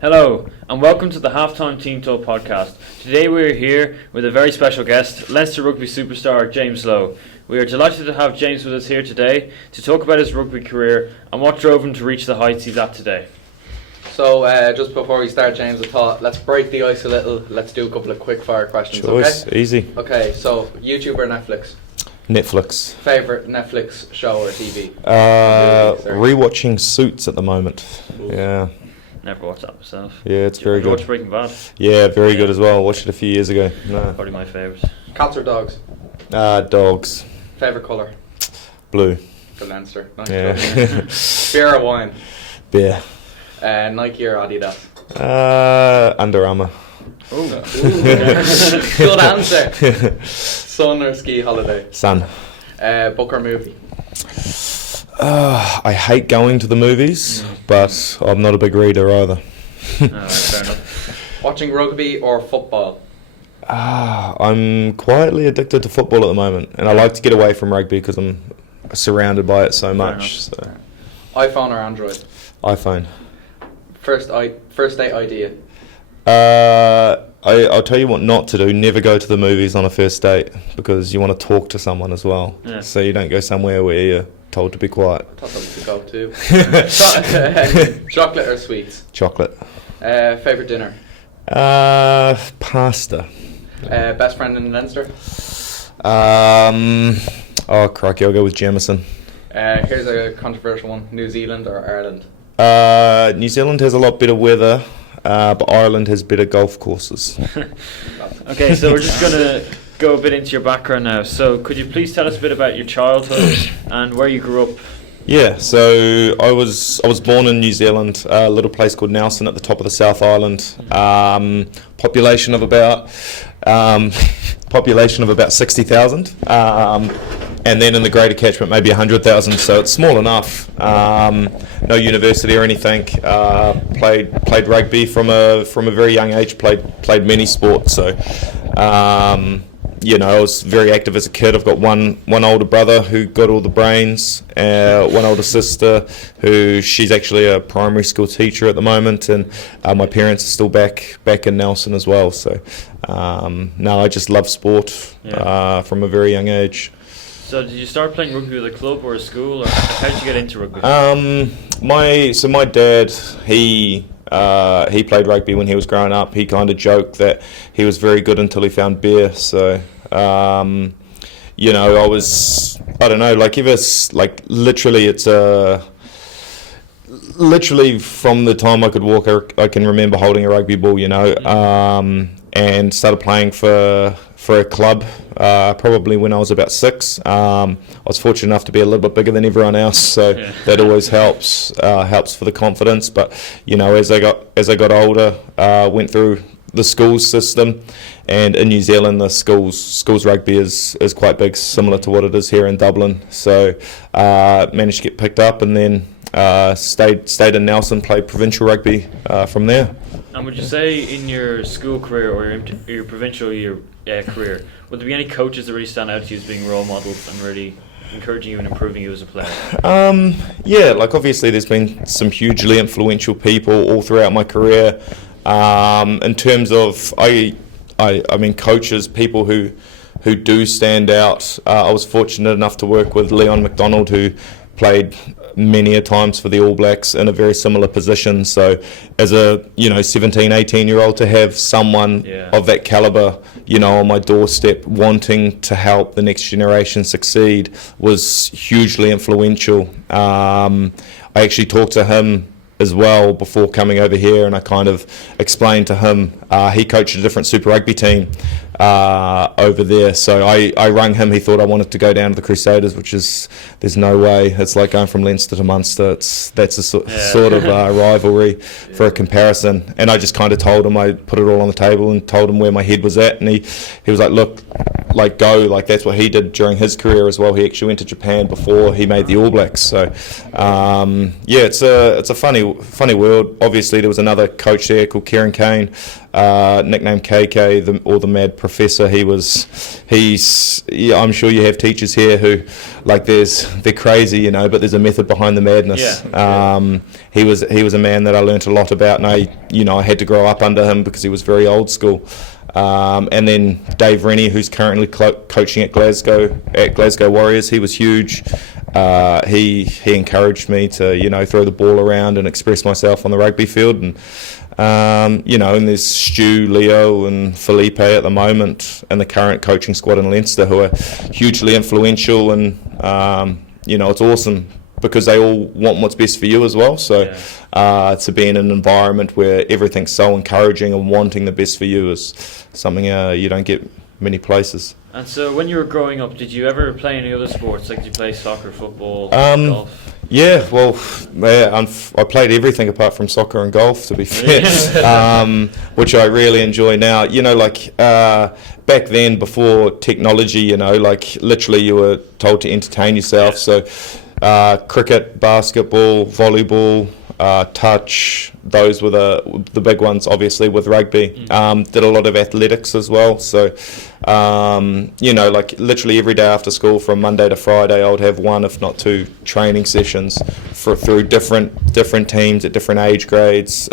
Hello, and welcome to the Halftime Team Talk podcast. Today we are here with a very special guest, Leinster rugby superstar James Lowe. We are delighted to have James with us here today to talk about his rugby career and what drove him to reach the heights he's at today. So, just before we start, James, I thought let's break the ice a little. Let's do a couple of quick fire questions. Choice, okay? Easy. Okay, so YouTube or Netflix? Netflix. Favorite Netflix show or TV? Rewatching Suits at the moment. Ooh. Yeah. Never watched that myself. Yeah, it's very good. Watched Breaking Bad? Yeah, very good as well. Watched it a few years ago. No. Probably my favourite. Cats or dogs? Dogs. Favorite colour? Blue. The Leinster. Nice. Yeah. Beer or wine? Beer. Nike or Adidas? Under Armour. Ooh. Good answer. Sun or ski holiday? Sun. Book or movie? I hate going to the movies, but I'm not a big reader either. Alright, fair enough. Watching rugby or football? I'm quietly addicted to football at the moment, and I like to get away from rugby because I'm surrounded by it so much. So. iPhone or Android? iPhone. First date idea? I'll tell you what not to do. Never go to the movies on a first date because you want to talk to someone as well. Yeah. So you don't go somewhere where you're told to be quiet. I thought that was the go-to. Chocolate or sweets? Chocolate. Favourite dinner? Pasta. Best friend in Leinster? Oh, crikey, I'll go with Jamison. Here's a controversial one. New Zealand or Ireland? New Zealand has a lot better weather, but Ireland has better golf courses. Okay, so we're just going to go a bit into your background now. So could you please tell us a bit about your childhood and where you grew up? Yeah, so I was born in New Zealand, a little place called Nelson at the top of the South Island. Population of about 60,000, and then in the greater catchment maybe 100,000. So it's small enough. No university or anything. Played rugby from a very young age. Played many sports. So. I was very active as a kid. I've got one older brother who got all the brains, one older sister who she's actually a primary school teacher at the moment, and my parents are still back in Nelson as well. So, I just love sport from a very young age. So did you start playing rugby with a club or a school, or how did you get into rugby? My dad, he played rugby when he was growing up. He kind of joked that he was very good until he found beer. So, I don't know, literally from the time I could walk, I can remember holding a rugby ball, and started playing for a club probably when I was about 6. I was fortunate enough to be a little bit bigger than everyone else, so that always helps for the confidence. But as I got older, went through the schools system, and in New Zealand the schools rugby is quite big, similar to what it is here in Dublin. So managed to get picked up, and then stayed in Nelson, played provincial rugby from there. And would you say in your school career or your provincial career, would there be any coaches that really stand out to you as being role models and really encouraging you and improving you as a player? Obviously there's been some hugely influential people all throughout my career. In terms of, I mean, coaches, people who do stand out. I was fortunate enough to work with Leon McDonald, who played many a times for the All Blacks in a very similar position. So as a 17, 18-year-old, to have someone of that caliber on my doorstep wanting to help the next generation succeed was hugely influential. I actually talked to him as well before coming over here, and I kind of explained to him, he coached a different Super Rugby team over there, so I rang him. He thought I wanted to go down to the Crusaders, which is, there's no way. It's like going from Leinster to Munster. That's a sort of rivalry for a comparison. And I just kind of told him, I put it all on the table and told him where my head was at, and he was like, look, go, that's what he did during his career as well. He actually went to Japan before he made the All Blacks. So it's a funny world. Obviously there was another coach there called Kieran Kane, nicknamed KK, or the Mad Professor. I'm sure you have teachers here who, like, they're crazy, you know, but there's a method behind the madness. Yeah. He was a man that I learnt a lot about, and I had to grow up under him because he was very old school. And then Dave Rennie, who's currently coaching at Glasgow Warriors, he was huge. He encouraged me to, throw the ball around and express myself on the rugby field. And, and there's Stu, Leo and Felipe at the moment and the current coaching squad in Leinster who are hugely influential. And, it's awesome because they all want what's best for you as well. So to be in an environment where everything's so encouraging and wanting the best for you is something you don't get many places. And so when you were growing up, did you ever play any other sports? Like, did you play soccer, football, golf? Yeah, well, I played everything apart from soccer and golf, to be fair, which I really enjoy now. Back then, before technology, literally you were told to entertain yourself. So cricket, basketball, volleyball, touch, those were the big ones, obviously, with rugby. Did a lot of athletics as well. So, literally every day after school from Monday to Friday, I would have one, if not two, training sessions through different teams at different age grades.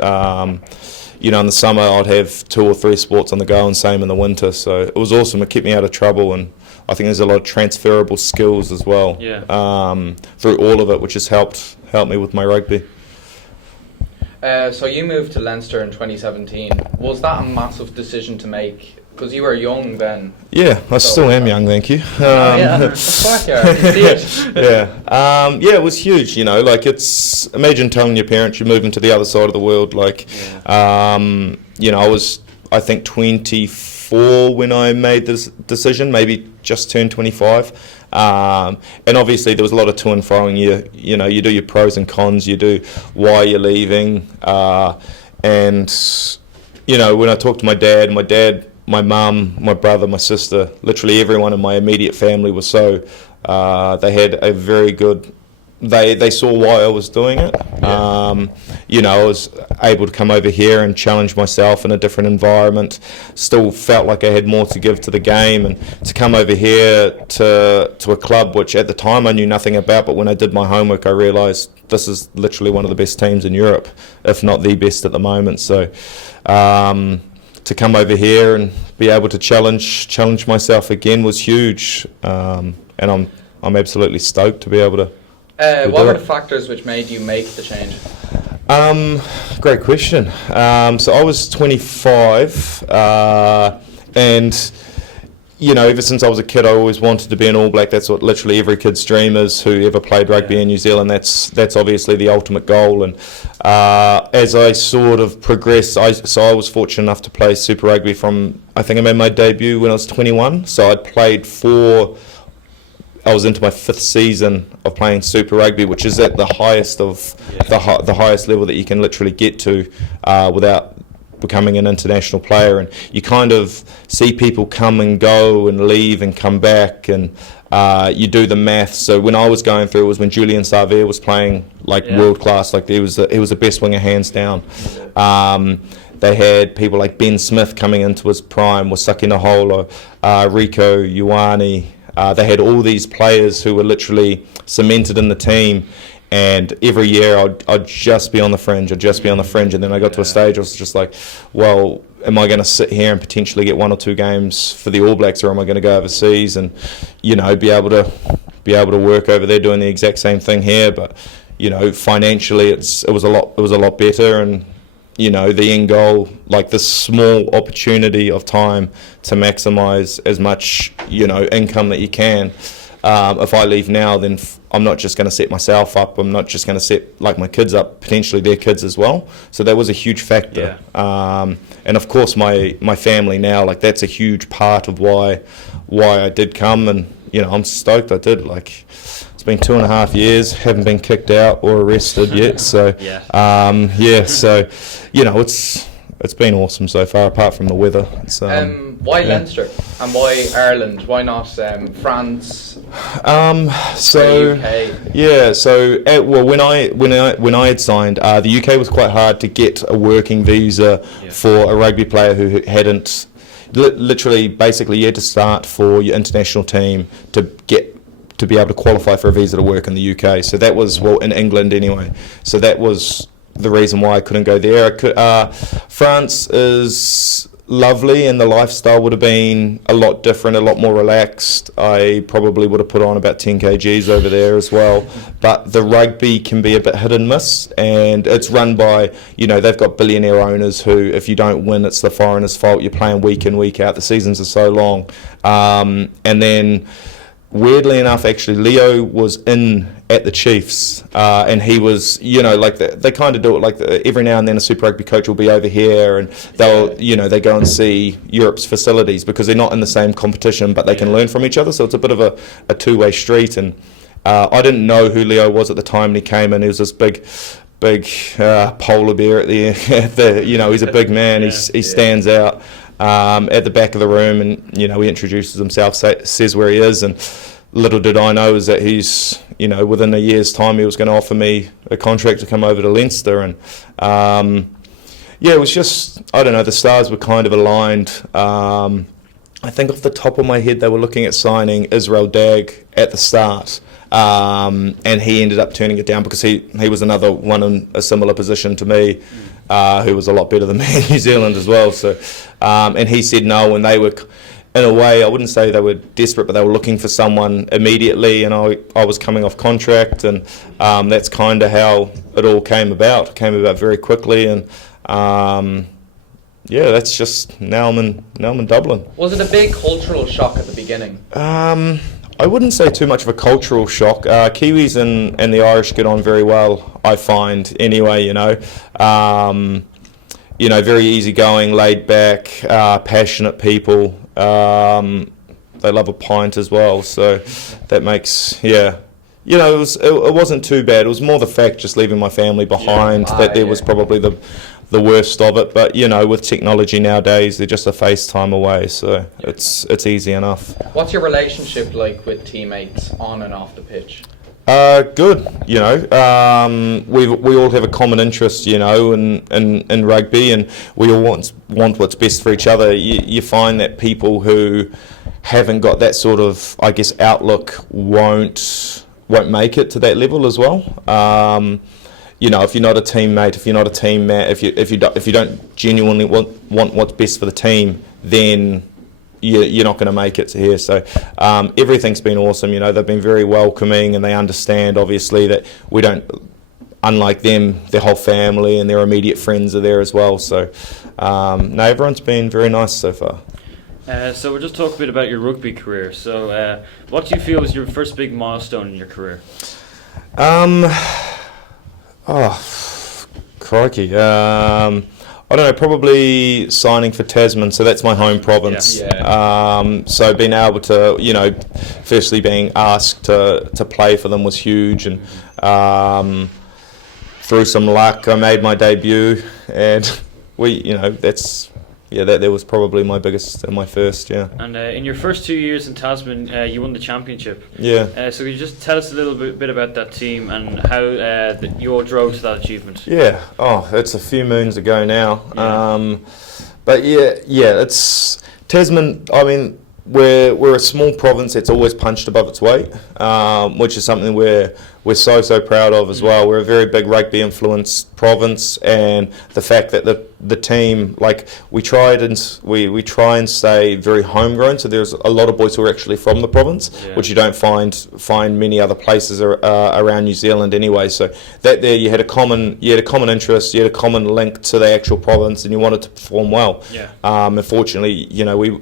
In the summer, I'd have 2 or 3 sports on the go, and same in the winter. So it was awesome. It kept me out of trouble, and I think there's a lot of transferable skills as well through all of it, which has helped me with my rugby. So you moved to Leinster in 2017. Was that a massive decision to make? Because you were young then. Yeah, I still am young, thank you. Of course you are. I can see it. It was huge. Imagine telling your parents you're moving to the other side of the world. I was, I think, 24 when I made this decision, maybe just turned 25. And obviously there was a lot of to and froing. You do your pros and cons, you do why you're leaving. And when I talked to my dad, my mum, my brother, my sister, literally everyone in my immediate family was they had a very good, they saw why I was doing it. I was able to come over here and challenge myself in a different environment, still felt like I had more to give to the game, and to come over here to a club which at the time I knew nothing about, but when I did my homework I realised this is literally one of the best teams in Europe, if not the best at the moment. So to come over here and be able to challenge myself again was huge, and I'm absolutely stoked to be able to. What were the factors which made you make the change? Great question. So I was 25, and ever since I was a kid, I always wanted to be an All Black. That's what literally every kid's dream is who ever played rugby in New Zealand. That's obviously the ultimate goal. And as I sort of progressed, I was fortunate enough to play Super Rugby from, I think I made my debut when I was 21. So I'd played I was into my 5th season of playing Super Rugby, which is at the highest of the highest level that you can literally get to without becoming an international player. And you kind of see people come and go and leave and come back, and you do the math. So when I was going through, it was when Julian Sarver was playing world class. He was the best winger hands down. They had people like Ben Smith coming into his prime, Wasaki Naholo, Rico Ioane. They had all these players who were literally cemented in the team, and every year I'd just be on the fringe, and then I got to a stage I was just like, well, am I going to sit here and potentially get 1 or 2 games for the All Blacks, or am I going to go overseas and be able to work over there doing the exact same thing here? But financially it was a lot better, and the end goal, this small opportunity of time to maximise as much, income that you can. If I leave now, then I'm not just going to set myself up. I'm not just going to set my kids up, potentially their kids as well. So that was a huge factor. And of course my family now, that's a huge part of why I did come, and I'm stoked I did. It's been 2.5 years, haven't been kicked out or arrested yet. So so it's been awesome so far, apart from the weather. Why Leinster and why Ireland? Why not France? So UK? yeah, so well, when I had signed, the UK was quite hard to get a working visa for a rugby player who hadn't. Literally, basically, you had to start for your international team to be able to qualify for a visa to work in the UK. So that was, well, in England anyway. So that was the reason why I couldn't go there. France is lovely, and the lifestyle would have been a lot different, a lot more relaxed. I probably would have put on about 10 kgs over there as well. But the rugby can be a bit hit and miss, and it's run by, they've got billionaire owners who, if you don't win, it's the foreigner's fault. You're playing week in, week out. The seasons are so long. And then, weirdly enough, actually, Leo was in at the Chiefs, and he was, they kind of do it every now and then a Super Rugby coach will be over here, and they'll, they go and see Europe's facilities because they're not in the same competition, but they can learn from each other. So it's a bit of a two-way street. And I didn't know who Leo was at the time when he came in. He was this big polar bear at the he's a big man. He stands out at the back of the room, and he introduces himself, says where he is, and little did I know is that he's, within a year's time he was going to offer me a contract to come over to Leinster. And it was just, I don't know, the stars were kind of aligned. I think off the top of my head they were looking at signing Israel Dag at the start, and he ended up turning it down because he was another one in a similar position to me, who was a lot better than me in New Zealand as well. So and he said no, and they were, in a way, I wouldn't say they were desperate, but they were looking for someone immediately, and I was coming off contract, and that's kind of how it all came about. It came about very quickly, and that's just now I'm in Dublin. Was it a big cultural shock at the beginning? I wouldn't say too much of a cultural shock. Kiwis and the Irish get on very well, I find, anyway, very easygoing, laid back, passionate people. They love a pint as well, so that makes, it wasn't too bad. It was more the fact just leaving my family behind that was probably the worst of it. But with technology nowadays, they're just a FaceTime away, so it's easy enough. What's your relationship like with teammates on and off the pitch? Good. We all have a common interest, in rugby, and we all want what's best for each other. You find that people who haven't got that sort of, I guess, outlook won't make it to that level as well. If you're not a teammate, if you're not a team mat, if you don't genuinely want what's best for the team, then you're not going to make it to here. So everything's been awesome. They've been very welcoming, and they understand obviously that we don't, unlike them, their whole family and their immediate friends are there as well. So everyone's been very nice so far. So we'll just talk a bit about your rugby career. So what do you feel is your first big milestone in your career? Crikey. I don't know, probably signing for Tasman, so that's my home province. So being able to, firstly being asked to play for them was huge, and through some luck I made my debut, and that was probably my biggest and my first, And in your first 2 years in Tasman, you won the championship. So could you just tell us a little bit about that team and how you all drove to that achievement? It's a few moons ago now. It's Tasman. I mean, we're a small province that's always punched above its weight, which is something we're so proud of as well. We're a very big rugby influenced province, and the fact that the team, we try and stay very homegrown. So there's a lot of boys who are actually from the province, which you don't find many other places around New Zealand anyway. So that there you had a common interest, you had a common link to the actual province, and you wanted to perform well. Unfortunately,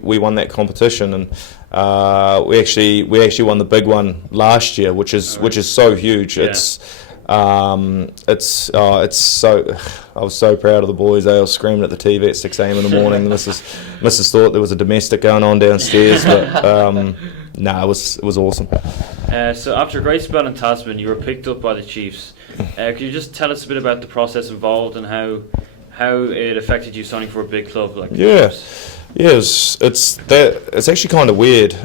we won that competition, and we actually won the big one last year, which is so huge. It's so, I was so proud of the boys. They were screaming at the TV at 6 a.m. in the morning. Mrs. thought there was a domestic going on downstairs, but it was awesome. So after a great spell in Tasman, you were picked up by the Chiefs. Could you just tell us a bit about the process involved and how it affected you signing for a big club like the Chiefs? Yeah, it's actually kind of weird.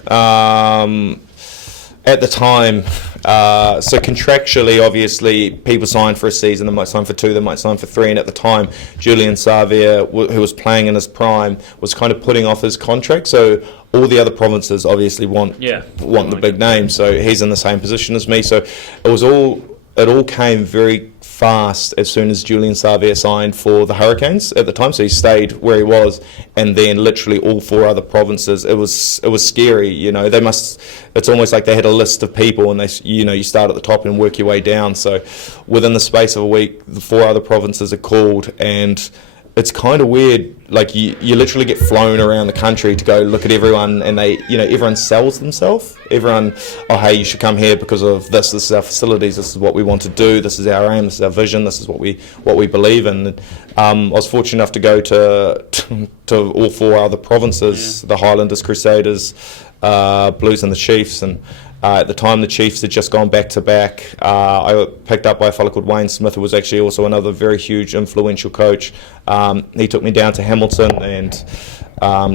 At the time, so contractually, obviously, people sign for a season, they might sign for 2, they might sign for 3, and at the time, Julian Savia, who was playing in his prime, was kind of putting off his contract, so all the other provinces obviously want the big name, so he's in the same position as me, so it all came very fast as soon as Julian Savia signed for the Hurricanes at the time, so he stayed where he was, and then literally all 4 other provinces. It was scary, you know. It's almost like they had a list of people, and you start at the top and work your way down. So within the space of a week, the 4 other provinces are called, and it's kind of weird. Like you literally get flown around the country to go look at everyone, and everyone sells themselves. Everyone, oh hey, you should come here because of this. This is our facilities. This is what we want to do. This is our aim. This is our vision. This is what we believe in. I was fortunate enough to go to all 4 other provinces: the Highlanders, Crusaders, Blues, and the Chiefs. And at the time, the Chiefs had just gone back to back. I got picked up by a fellow called Wayne Smith, who was actually also another very huge, influential coach. He took me down to Hamilton, and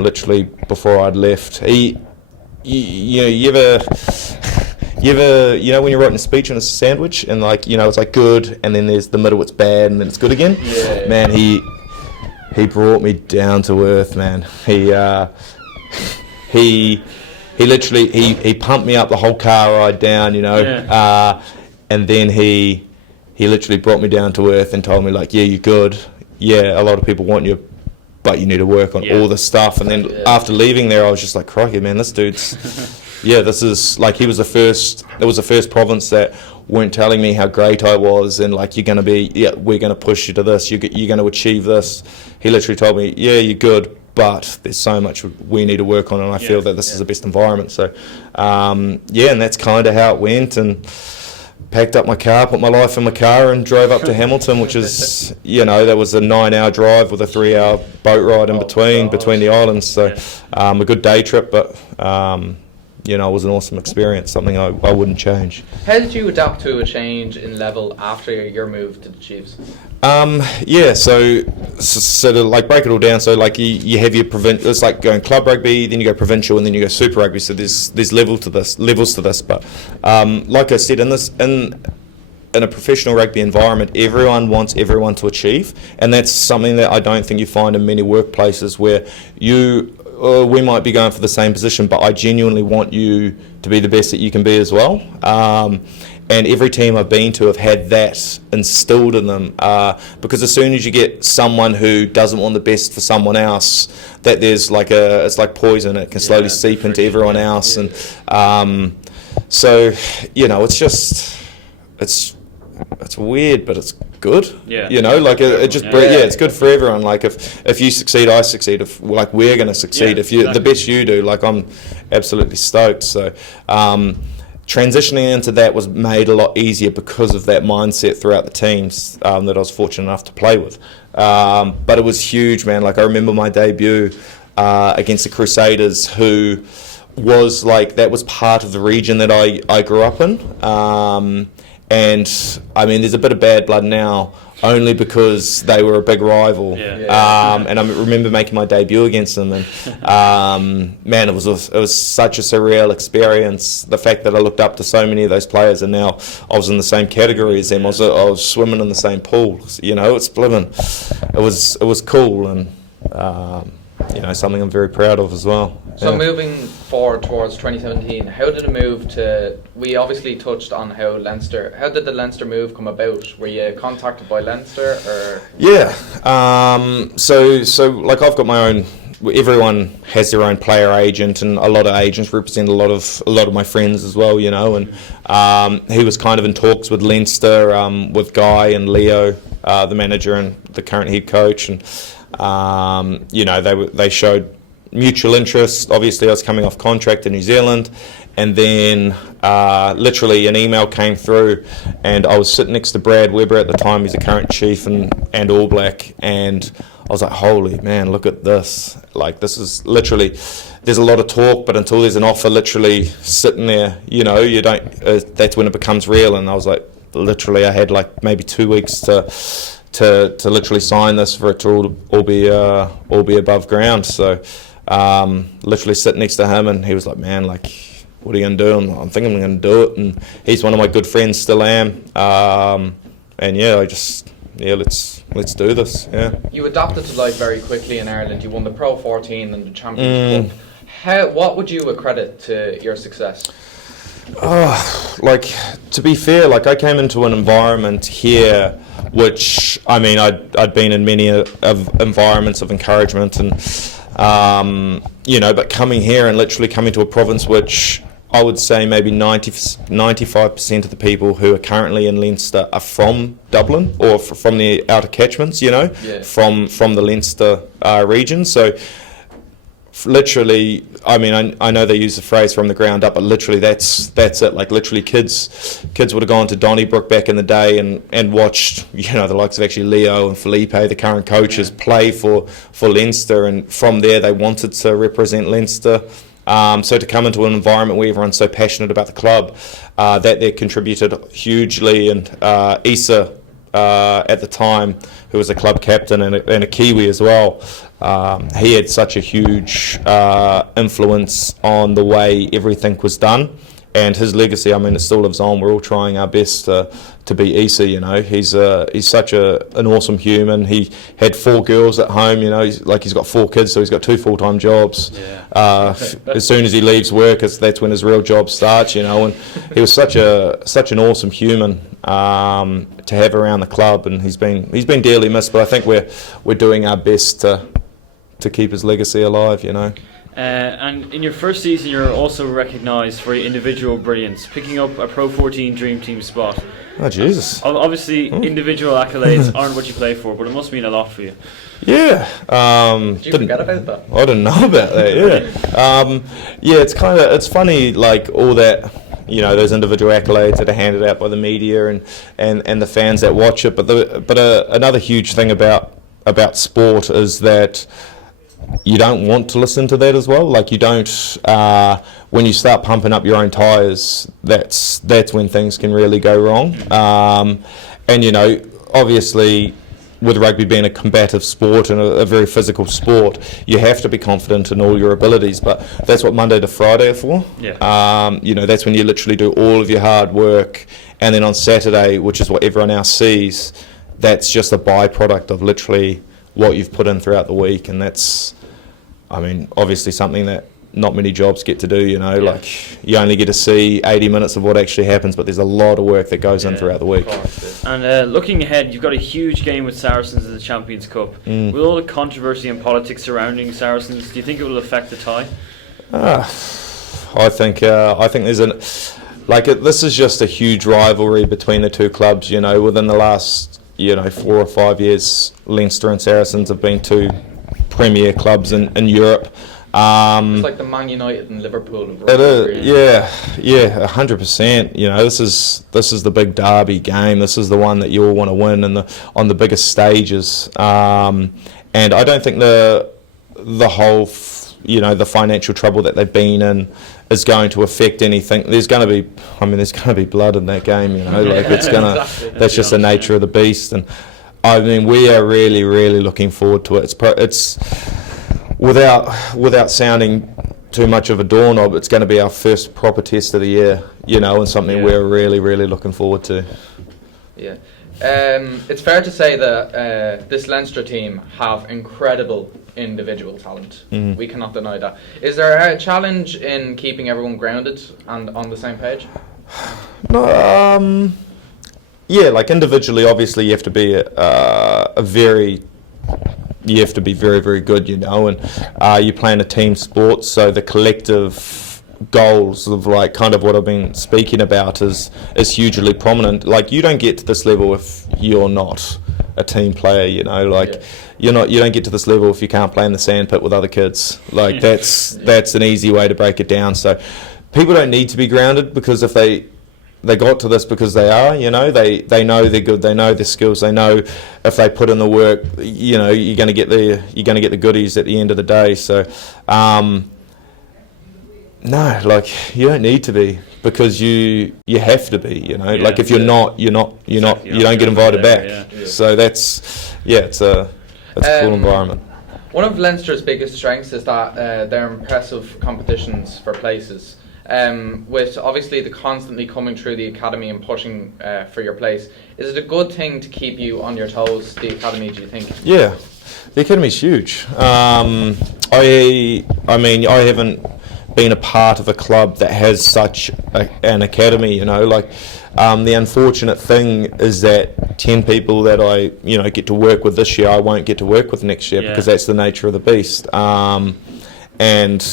literally before I'd left, you ever when you're writing a speech on a sandwich, and it's like good, and then there's the middle, it's bad, and then it's good again. Yeah. Man, he brought me down to earth, man. He literally he pumped me up the whole car ride down, and then he literally brought me down to earth and told me, like, yeah, you're good. Yeah, a lot of people want you, but you need to work on all this stuff. And then after leaving there, I was just like, crikey, man, this dude's this is like, it was the first province that weren't telling me how great I was, and like, you're going to be, we're going to push you to this, you're going to achieve this. He literally told me, yeah, you're good, but there's so much we need to work on, and I feel that this is the best environment. So, and that's kind of how it went, and packed up my car, put my life in my car, and drove up to Hamilton, which is, that was a 9-hour drive with a 3-hour boat ride in between the islands. So, a good day trip, but it was an awesome experience, something I wouldn't change. How did you adapt to a change in level after your move to the Chiefs? So to like break it all down, so like you have your it's like going club rugby, then you go provincial, and then you go super rugby. So there's levels to this. But like I said, in a professional rugby environment, everyone wants everyone to achieve, and that's something that I don't think you find in many workplaces, where we might be going for the same position, but I genuinely want you to be the best that you can be as well. And every team I've been to have had that instilled in them, because as soon as you get someone who doesn't want the best for someone else, that there's like it's like poison. It can slowly seep into everyone else, and so it's just it's weird, but it's good. It's good for everyone. Like if you succeed, I succeed. If we're going to succeed, if you the best you do, like, I'm absolutely stoked. So transitioning into that was made a lot easier because of that mindset throughout the teams that I was fortunate enough to play with. But it was huge, man. Like, I remember my debut against the Crusaders, who was like, that was part of the region that I grew up in. And I mean, there's a bit of bad blood now, only because they were a big rival. And I remember making my debut against them, and man, it was such a surreal experience. The fact that I looked up to so many of those players, and now I was in the same category as them. I was swimming in the same pool. It's blimmin'. It was cool, and something I'm very proud of as well. So moving forward towards 2017, how did it move to? We obviously touched on how did the Leinster move come about? Were you contacted by Leinster, or? So like, I've got my own. Everyone has their own player agent, and a lot of agents represent a lot of my friends as well. And he was kind of in talks with Leinster, with Guy and Leo, the manager and the current head coach, and they showed mutual interest. Obviously, I was coming off contract in New Zealand, and then literally an email came through, and I was sitting next to Brad Webber at the time. He's the current chief and All Black, and I was like, holy man, look at this. Like, this is literally, there's a lot of talk, but until there's an offer literally sitting there, you don't, that's when it becomes real. And I was like, literally, I had like maybe 2 weeks to literally sign this for it to all be above ground. So literally sit next to him, and he was like, man, like, what are you going to do? I'm thinking I'm going to do it, and he's one of my good friends, still am. And yeah, let's do this. Yeah. You adapted to life very quickly in Ireland. You won the Pro 14 and the Champions Cup. What would you accredit to your success? Like, to be fair, like, I came into an environment here, which, I mean, I'd been in many of environments of encouragement, and but coming here and literally coming to a province which I would say maybe 95% of the people who are currently in Leinster are from Dublin or from the outer catchments, from the Leinster region. So literally, I mean, I know they use the phrase from the ground up, but literally that's it. Like, literally kids would have gone to Donnybrook back in the day and watched, the likes of actually Leo and Felipe, the current coaches, play for Leinster, and from there they wanted to represent Leinster. So to come into an environment where everyone's so passionate about the club, that they contributed hugely. And Issa, at the time, who was a club captain and a Kiwi as well, he had such a huge influence on the way everything was done. And his legacy, I mean, it still lives on. We're all trying our best to be Issa, He's such an awesome human. He had 4 girls at home, he's got 4 kids, so he's got 2 full-time jobs. Yeah. As soon as he leaves work, that's when his real job starts, And he was such an awesome human to have around the club, and he's been dearly missed. But I think we're doing our best to keep his legacy alive, And in your first season, you're also recognised for your individual brilliance, picking up a Pro 14 Dream Team spot. Oh, Jesus. Obviously, individual accolades aren't what you play for, but it must mean a lot for you. Yeah. Did you forget about that? I didn't know about that, yeah. It's funny, like, all that, those individual accolades that are handed out by the media and the fans that watch it. But another huge thing about sport is that you don't want to listen to that as well. Like, you don't, when you start pumping up your own tyres, that's when things can really go wrong. And obviously, with rugby being a combative sport and a very physical sport, you have to be confident in all your abilities, but that's what Monday to Friday are for. Yeah. That's when you literally do all of your hard work, and then on Saturday, which is what everyone else sees, that's just a byproduct of literally what you've put in throughout the week. And that's, I mean, obviously something that not many jobs get to do, like, you only get to see 80 minutes of what actually happens, but there's a lot of work that goes in throughout the week. And looking ahead, you've got a huge game with Saracens in the Champions Cup. With all the controversy and politics surrounding Saracens, do you think it will affect the tie? I think there's this is just a huge rivalry between the two clubs. Within the last 4 or 5 years, Leinster and Saracens have been 2 premier clubs in Europe. It's like the Man United and Liverpool. It is, yeah, 100%. This is the big derby game. This is the one that you all want to win, and on the biggest stages. And I don't think the whole, the financial trouble that they've been in is going to affect anything. There's going to be blood in that game. It's gonna. Exactly. That's just the nature of the beast. And I mean, we are really, really looking forward to it. It's without sounding too much of a doorknob, it's going to be our first proper test of the year, and something we're really, really looking forward to. Yeah. It's fair to say that this Leinster team have incredible individual talent. We cannot deny that. Is there a challenge in keeping everyone grounded and on the same page? No. Yeah, like, individually, obviously, you have to be you have to be very, very good, and you play in a team sport, so the collective goals of, like, kind of what I've been speaking about is hugely prominent. Like, you don't get to this level if you're not a team player, you don't get to this level if you can't play in the sandpit with other kids. Like, that's an easy way to break it down. So people don't need to be grounded, because if they got to this because they are, they know they're good, they know their skills, they know if they put in the work, you're going to get the goodies at the end of the day. So, no, like, you don't need to be, because you have to be, like, if you're not, you don't get invited back. So it's a cool environment. One of Leinster's biggest strengths is that their impressive competitions for places. With obviously the constantly coming through the academy and pushing for your place, is it a good thing to keep you on your toes, the academy, do you think? Yeah, the academy's huge. I mean, I haven't been a part of a club that has such an academy, you know, like the unfortunate thing is that 10 people that I, you know, get to work with this year, I won't get to work with next year because that's the nature of the beast. And,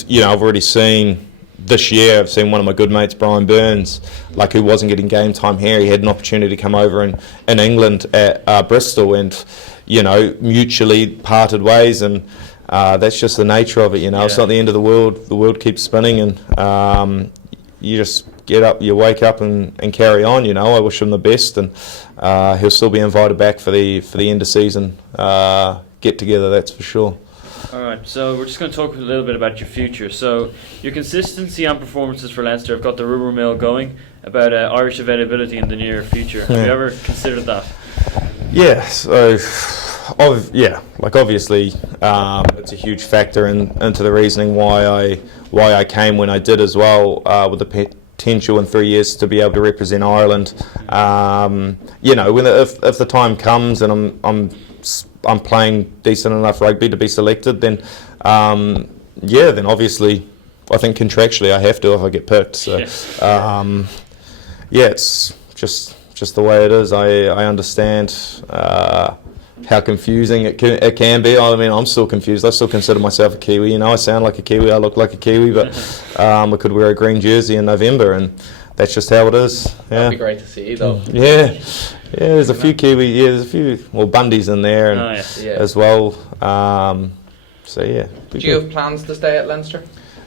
you know, I've already seen this year, I've seen one of my good mates, Brian Burns, like who wasn't getting game time here. He had an opportunity to come over in England at Bristol and, you know, mutually parted ways, and that's just the nature of it, you know. It's not the end of the world keeps spinning, and you just get up, you wake up and carry on, you know. I wish him the best, and he'll still be invited back for the end of season get together, that's for sure. Alright, so we're just going to talk a little bit about your future. So your consistency on performances for Leinster have got the rumour mill going about Irish availability in the near future. Have you ever considered that? Yeah, so obviously it's a huge factor into the reasoning why I came when I did as well, with the potential in 3 years to be able to represent Ireland. You know, if the time comes and I'm playing decent enough rugby to be selected, then then obviously I think contractually I have to if I get picked. So it's just the way it is. I understand how confusing it can be. I mean, I'm still confused. I still consider myself a Kiwi. You know, I sound like a Kiwi, I look like a Kiwi, but I could wear a green jersey in November, and that's just how it is. Yeah. That'd be great to see, though. Yeah, there's a few Kiwi. Yeah, there's a few Bundys in there as well. So yeah. Do you have plans to stay at Leinster?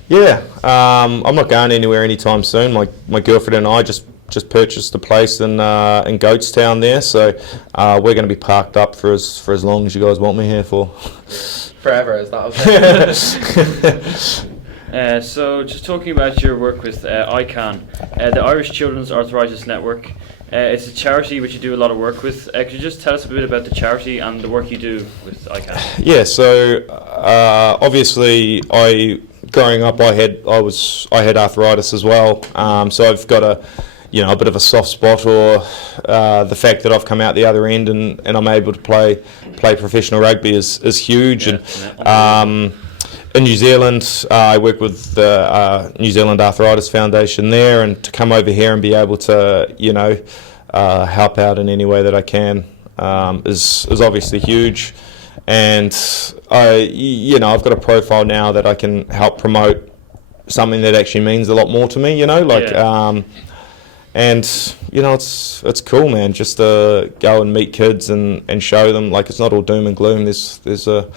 Yeah, I'm not going anywhere anytime soon. My girlfriend and I just purchased a place in Goatstown there, so we're going to be parked up for as long as you guys want me here for. Forever, is that okay? So just talking about your work with ICAN, the Irish Children's Arthritis Network. It's a charity which you do a lot of work with. Could you just tell us a bit about the charity and the work you do with ICAN? Yeah, so obviously growing up I had arthritis as well. So I've got a bit of a soft spot, or the fact that I've come out the other end and I'm able to play professional rugby is huge. And in New Zealand, I work with the New Zealand Arthritis Foundation there, and to come over here and be able to, help out in any way that I can is obviously huge. And I've got a profile now that I can help promote something that actually means a lot more to me, and it's cool, man, just to go and meet kids and show them like it's not all doom and gloom. There's a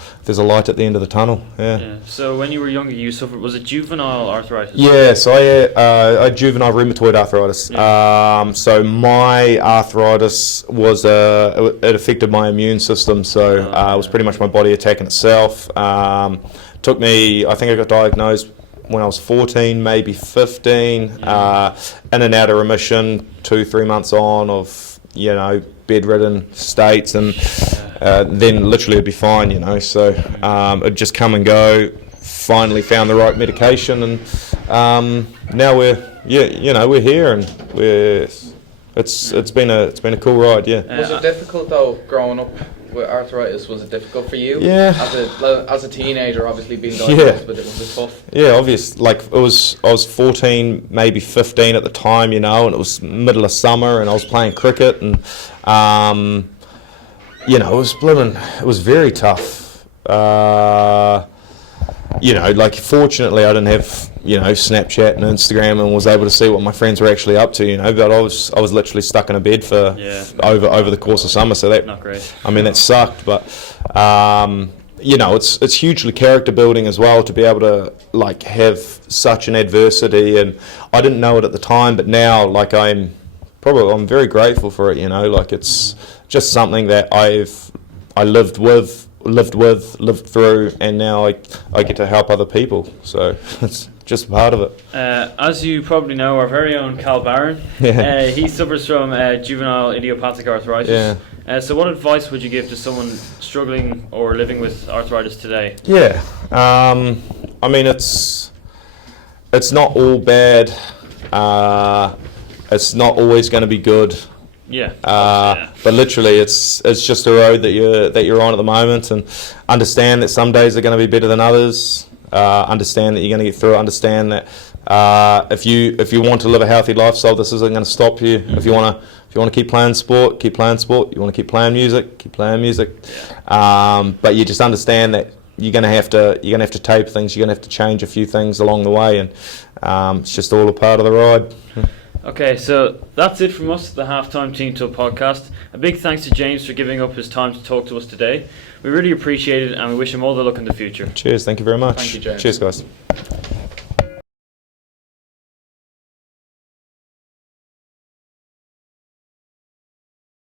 light at the end of the tunnel. Yeah. So when you were younger, you suffered, was it juvenile arthritis? Yeah, so I had juvenile rheumatoid arthritis. So my arthritis it affected my immune system. So it was pretty much my body attacking itself. Took me, I think I got diagnosed when I was 14, maybe 15, in and out of remission, 2-3 months on of, bedridden states, and then literally it'd be fine, so it'd just come and go. Finally found the right medication, and now we're here, and it's been a cool ride, yeah. Was it difficult though growing up with arthritis? Was it difficult for you? Yeah. As a teenager, obviously being diagnosed with it, was it tough? Yeah, obviously. Like I was 14, maybe 15 at the time, and it was middle of summer, and I was playing cricket, and it was very tough. Fortunately I didn't have Snapchat and Instagram and was able to see what my friends were actually up to, but I was literally stuck in a bed for over the course of summer, so that, not great. I mean, that sucked, but it's hugely character building as well to be able to have such an adversity, and I didn't know it at the time, but now I'm very grateful for it, it's just something that I lived through, and now I get to help other people, so it's just part of it. As you probably know, our very own Cal Barron, he suffers from juvenile idiopathic arthritis. So what advice would you give to someone struggling or living with arthritis today? Yeah, I mean it's not all bad. It's not always going to be good. Yeah. But literally, it's just a road that you're on at the moment, and understand that some days are going to be better than others. Understand that you're going to get through it. Understand that if you want to live a healthy lifestyle, this isn't going to stop you. If you want to keep playing sport, keep playing sport. You want to keep playing music, keep playing music. But you just understand that you're going to have to tape things. You're going to have to change a few things along the way, and it's just all a part of the ride. Okay, so that's it from us, the Halftime Team Talk podcast. A big thanks to James for giving up his time to talk to us today. We really appreciate it, and we wish him all the luck in the future. Cheers, thank you very much. Thank you, James. Cheers, guys.